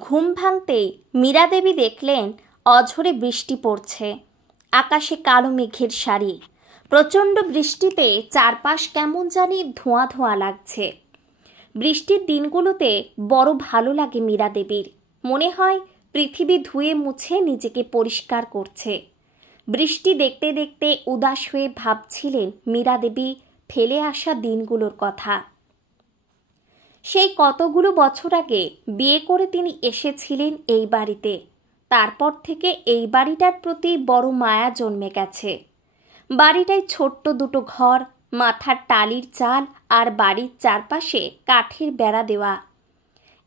ঘুম ভাঙতেই মীরা দেবী দেখলেন অঝোরে বৃষ্টি পড়ছে। আকাশে কালো মেঘের সারি। প্রচণ্ড বৃষ্টিতে চারপাশ কেমন জানি ধোঁয়া ধোঁয়া লাগছে। বৃষ্টির দিনগুলোতে বড় ভালো লাগে মীরা দেবীর। মনে হয় পৃথিবী ধুয়ে মুছে নিজেকে পরিষ্কার করছে। বৃষ্টি দেখতে দেখতে উদাস হয়ে ভাবছিলেন মীরা দেবী ফেলে আসা দিনগুলোর কথা। সেই কতগুলো বছর আগে বিয়ে করে তিনি এসেছিলেন এই বাড়িতে। তারপর থেকে এই বাড়িটার প্রতি বড় মায়া জন্মে গেছে। বাড়িটায় ছোট্ট দুটো ঘর, মাথার টালির চাল আর বাড়ির চারপাশে কাঠের বেড়া দেওয়া।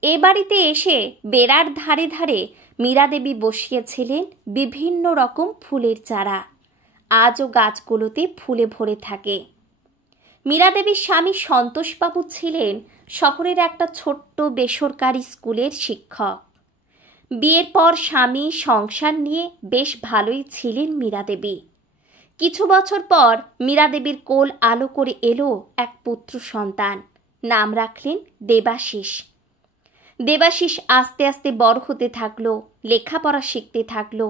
এ বাড়িতে এসে বেড়ার ধারে ধারে মীরা দেবী বসিয়েছিলেন বিভিন্ন রকম ফুলের চারা। আজও গাছগুলোতে ফুলে ভরে থাকে। মীরা দেবীর স্বামী সন্তোষবাবু ছিলেন শহরের একটা ছোট্ট বেসরকারি স্কুলের শিক্ষক। বিয়ের পর স্বামী সংসার নিয়ে বেশ ভালোই ছিলেন মীরা দেবী। কিছু বছর পর মীরা দেবীর কোল আলো করে এলো এক পুত্র সন্তান। নাম রাখলেন দেবাশিস। দেবাশিস আস্তে আস্তে বড় হতে থাকলো, লেখাপড়া শিখতে থাকলো।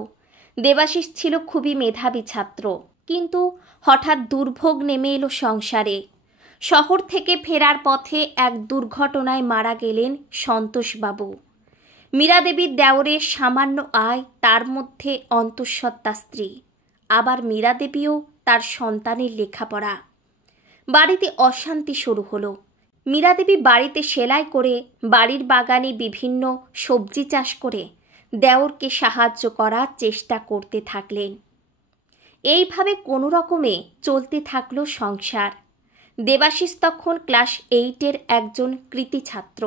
দেবাশিস ছিল খুবই মেধাবী ছাত্র, কিন্তু হঠাৎ দুর্ভোগ নেমে এলো সংসারে। শহর থেকে ফেরার পথে এক দুর্ঘটনায় মারা গেলেন সন্তোষবাবু। মীরা দেবীর দেওরের সামান্য আয়, তার মধ্যে অন্তঃসত্ত্বা স্ত্রী, আবার মীরা দেবীও তার সন্তানের লেখাপড়া। বাড়িতে অশান্তি শুরু হলো। মীরা দেবী বাড়িতে সেলাই করে, বাড়ির বাগানে বিভিন্ন সবজি চাষ করে দেওরকে সাহায্য করার চেষ্টা করতে থাকলেন। এইভাবে কোনো রকমে চলতে থাকলো সংসার। দেবাশিস তখন ক্লাস 8-এর একজন কৃতী ছাত্র।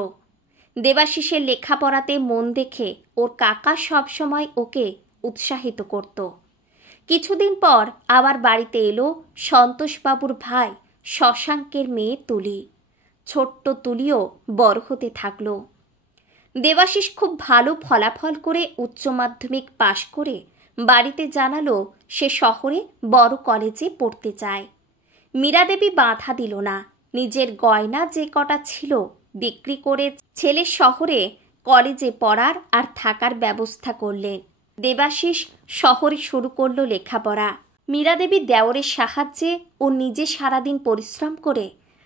দেবাশিসের লেখাপড়াতে মন দেখে ওর কাকা সবসময় ওকে উৎসাহিত করত। কিছুদিন পর আবার বাড়িতে এলো সন্তোষবাবুর ভাই শশাঙ্কের মেয়ে তুলি। ছোট্ট তুলিও বড় হতে থাকলো। দেবাশিস খুব ভালো ফলাফল করে উচ্চ মাধ্যমিক পাশ করে বাড়িতে জানালো সে শহরে বড় কলেজে পড়তে চায়। মীরা দেবী বাধা দিল না। নিজের গয়না যে কটা ছিল বিক্রি করে ছেলে শহরে কলেজে পড়ার আর থাকার ব্যবস্থা করলেন। দেবাশিস শহরে শুরু করলো লেখাপড়া। মীরা দেবী দেওরের সাহায্যে ও নিজে সারাদিন পরিশ্রম করে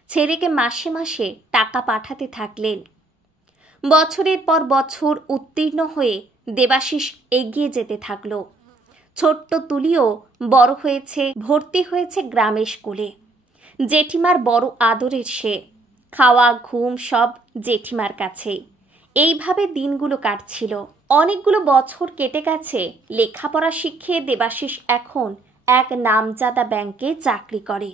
ছেলেকে মাসে মাসে টাকা পাঠাতে থাকলেন। বছরের পর বছর উত্তীর্ণ হয়ে দেবাশিস এগিয়ে যেতে থাকলো। ছোট্ট তুলিও বড় হয়েছে, ভর্তি হয়েছে গ্রামের স্কুলে। জেঠিমার বড় আদরের সে। খাওয়া ঘুম সব জেঠিমার কাছেই। এইভাবে দিনগুলো কাটছিল। অনেকগুলো বছর কেটে গেছে। লেখাপড়া শিখে দেবাশিস এখন এক নামজাদা ব্যাংকে চাকরি করে।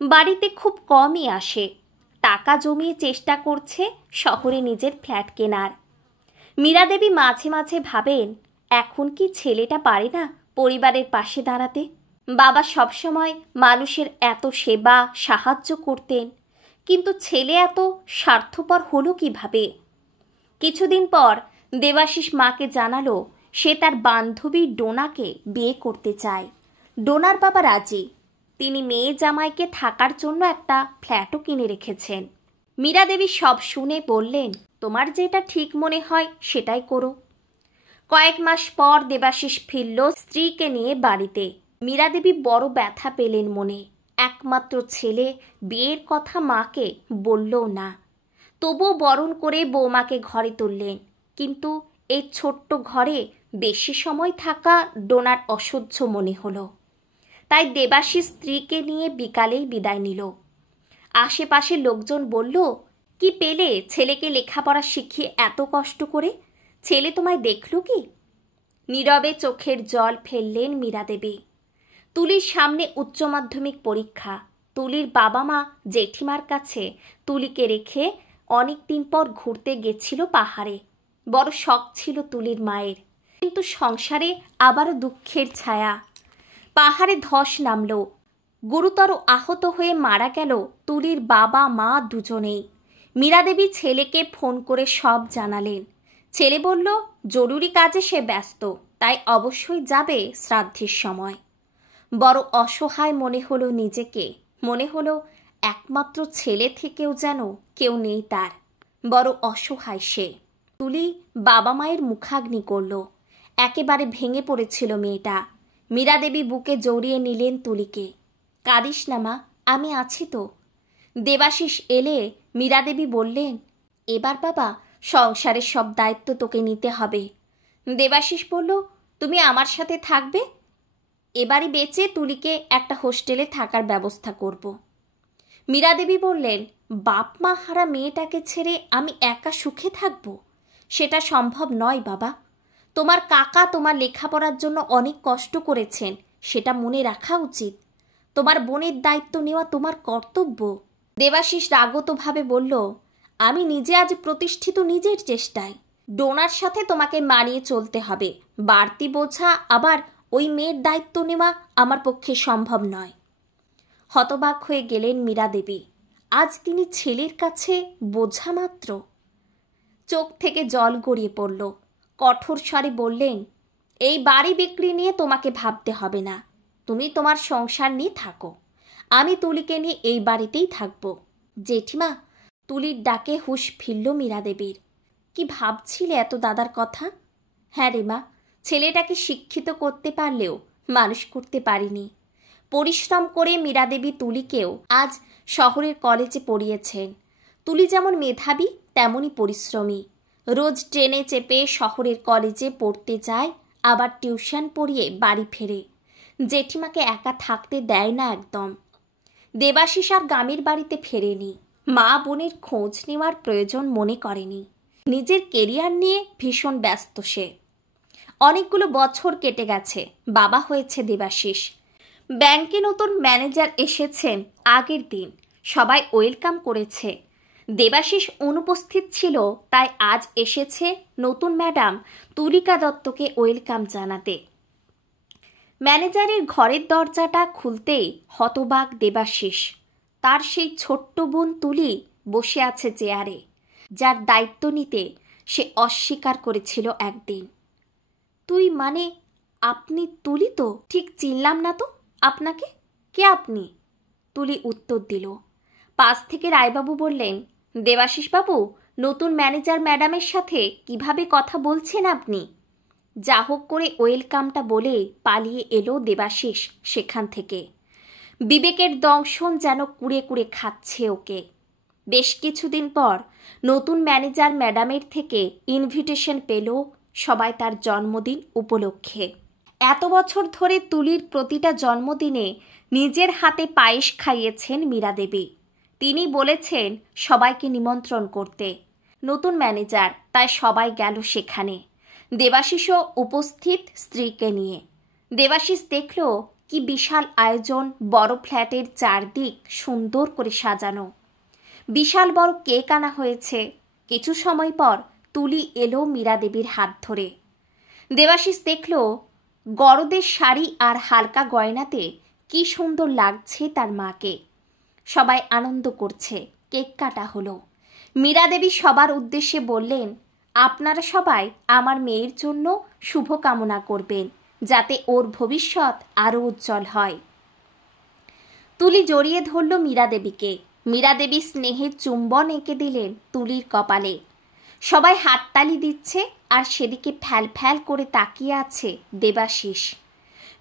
বাড়িতে খুব কমই আসে। টাকা জমিয়ে চেষ্টা করছে শহরে নিজের ফ্ল্যাট কেনার। মীরা দেবী মাঝে মাঝে ভাবেন, এখন কি ছেলেটা পারে না পরিবারের পাশে দাঁড়াতে? বাবা সবসময় মানুষের এত সেবা সাহায্য করতেন, কিন্তু ছেলে এত স্বার্থপর হলো কিভাবে? কিছুদিন পর দেবাশিস মাকে জানালো সে তার বান্ধবী ডোনাকে বিয়ে করতে চায়। ডোনার বাবা রাজি। তিনি মেয়ে জামাইকে থাকার জন্য একটা ফ্ল্যাটও কিনে রেখেছেন। মীরা দেবী সব শুনে বললেন, তোমার যেটা ঠিক মনে হয় সেটাই করো। কয়েক মাস পর দেবাশিস ফিরল স্ত্রীকে নিয়ে বাড়িতে। মীরা দেবী বড় ব্যথা পেলেন মনে। একমাত্র ছেলে, বিয়ের কথা মাকে বললও না। তবুও বরণ করে বৌমাকে ঘরে তুললেন। কিন্তু এই ছোট্ট ঘরে বেশি সময় থাকা ডোনার অসহ্য মনে হলো। তাই দেবাশিস স্ত্রীকে নিয়ে বিকালেই বিদায় নিল। আশেপাশের লোকজন বলল, কি পেলে ছেলেকে লেখাপড়া শিখিয়ে এত কষ্ট করে? ছেলে তোমায় দেখল কি? নীরবে চোখের জল ফেললেন মীরা দেবী। তুলির সামনে উচ্চ মাধ্যমিক পরীক্ষা। তুলির বাবা মা জেঠিমার কাছে তুলিকে রেখে অনেক দিন পর ঘুরতে গেছিল পাহাড়ে। বড় শখ ছিল তুলির মায়ের, কিন্তু সংসারে আবারও দুঃখের ছায়া। পাহাড়ে ধস নামল। গুরুতর আহত হয়ে মারা গেল তুলির বাবা মা দুজনেই। মীরা দেবী ছেলেকে ফোন করে সব জানালেন। ছেলে বলল জরুরি কাজে সে ব্যস্ত, তাই অবশ্যই যাবে শ্রাদ্ধের সময়। বড় অসহায় মনে হলো নিজেকে। মনে হলো একমাত্র ছেলে থেকেও যেন কেউ নেই তার। বড় অসহায় সে। তুলি বাবা মায়ের মুখাগ্নি করল। একেবারে ভেঙে পড়েছিল মেয়েটা। মীরা দেবী বুকে জড়িয়ে নিলেন তুলিকে। কাঁদিস না মা, আমি আছি তো। দেবাশিস এলে মীরা দেবী বললেন, এবার বাবা সংসারের সব দায়িত্ব তোকে নিতে হবে। দেবাশিস বলল, তুমি আমার সাথে থাকবে? এবারই বেঁচে তুলিকে একটা হোস্টেলে থাকার ব্যবস্থা করব। মীরা দেবী বললেন, বাপ মা হারা মেয়েটাকে ছেড়ে আমি একা সুখে থাকব? সেটা সম্ভব নয় বাবা। তোমার কাকা তোমার লেখাপড়ার জন্য অনেক কষ্ট করেছেন, সেটা মনে রাখা উচিত। তোমার বোনের দায়িত্ব নেওয়া তোমার কর্তব্য। দেবাশিস রাগতভাবে বলল, আমি নিজে আজ প্রতিষ্ঠিত নিজের চেষ্টায়। ডোনার সাথে তোমাকে মানিয়ে চলতে হবে। বাড়তি বোঝা আবার ওই মেয়ের দায়িত্ব নেওয়া আমার পক্ষে সম্ভব নয়। হতবাক হয়ে গেলেন মীরা দেবী। আজ তিনি ছেলের কাছে বোঝা মাত্র। চোখ থেকে জল গড়িয়ে পড়ল। কঠোর স্বরে বললেন, এই বাড়ি বিক্রি নিয়ে তোমাকে ভাবতে হবে না। তুমি তোমার সংসার নিয়ে থাকো। আমি তুলিকে নিয়ে এই বাড়িতেই থাকবো। জেঠিমা, তুলির ডাকে হুঁশ ফিরল মীরা দেবীর। কি ভাবছিলে এত দাদার কথা? হ্যাঁ রে মা, ছেলেটাকে শিক্ষিত করতে পারলেও মানুষ করতে পারিনি। পরিশ্রম করে মীরা দেবী তুলিকেও আজ শহরের কলেজে পড়িয়েছেন। তুলি যেমন মেধাবী তেমনই পরিশ্রমী। রোজ ট্রেনে চেপে শহরের কলেজে পড়তে যায়, আবার টিউশন পড়িয়ে বাড়ি ফেরে। জেঠিমাকে একা থাকতে দেয় না একদম। দেবাশিস আর গ্রামের বাড়িতে ফেরেনি। মা বোনের খোঁজ নেওয়ার প্রয়োজন মনে করেনি। নিজের কেরিয়ার নিয়ে ভীষণ ব্যস্ত সে। অনেকগুলো বছর কেটে গেছে। বাবা হয়েছে দেবাশিস। ব্যাংকে নতুন ম্যানেজার এসেছেন আগের দিন। সবাই ওয়েলকাম করেছে। দেবাশিস অনুপস্থিত ছিল, তাই আজ এসেছে নতুন ম্যাডাম তুলিকা দত্তকে ওয়েলকাম জানাতে। ম্যানেজারের ঘরের দরজাটা খুলতেই হতবাক দেবাশিস। তার সেই ছোট্ট বোন তুলি বসে আছে চেয়ারে, যার দায়িত্ব নিতে সে অস্বীকার করেছিল একদিন। তুই মানে আপনি তুলি তো? ঠিক চিনলাম না তো আপনাকে। কে আপনি? তুলি উত্তর দিল। পাশ থেকে রায়বাবু বললেন, দেবাশিস বাবু, নতুন ম্যানেজার ম্যাডামের সাথে কিভাবে কথা বলছেন আপনি? যা হোক করে ওয়েলকামটা বলে পালিয়ে এলো দেবাশিস সেখান থেকে। বিবেকের দংশন যেন কুড়ে কুড়ে খাচ্ছে ওকে। বেশ কিছুদিন পর নতুন ম্যানেজার ম্যাডামের থেকে ইনভিটেশন পেল সবাই তার জন্মদিন উপলক্ষে। এত বছর ধরে তুলির প্রতিটা জন্মদিনে নিজের হাতে পায়েস খাইয়েছেন মীরা দেবী। তিনি বলেছেন সবাইকে নিমন্ত্রণ করতে। নতুন ম্যানেজার, তাই সবাই গেল সেখানে। দেবাশিসও উপস্থিত স্ত্রীকে নিয়ে। দেবাশিস দেখল কি বিশাল আয়োজন। বড় ফ্ল্যাটের চারদিক সুন্দর করে সাজানো। বিশাল বড় কেক আনা হয়েছে। কিছু সময় পর তুলি এলো মীরা দেবীর হাত ধরে। দেবাশিস দেখল গরদের শাড়ি আর হালকা গয়নাতে কি সুন্দর লাগছে তার মাকে। সবাই আনন্দ করছে। কেক কাটা হলো। মীরা দেবী সবার উদ্দেশ্যে বললেন, আপনারা সবাই আমার মেয়ের জন্য শুভকামনা করবেন, যাতে ওর ভবিষ্যৎ আরও উজ্জ্বল হয়। তুলি জড়িয়ে ধরল মীরা দেবীকে। মীরা দেবী স্নেহের চুম্বন এঁকে দিলেন তুলির কপালে। সবাই হাততালি দিচ্ছে, আর সেদিকে ফ্যাল ফ্যাল করে তাকিয়ে আছে দেবাশিস।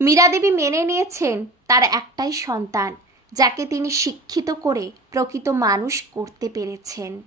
মীরা দেবী মেনে নিয়েছেন তার একটাই সন্তান, যাকে তিনি শিক্ষিত করে প্রকৃত মানুষ করতে পেরেছেন।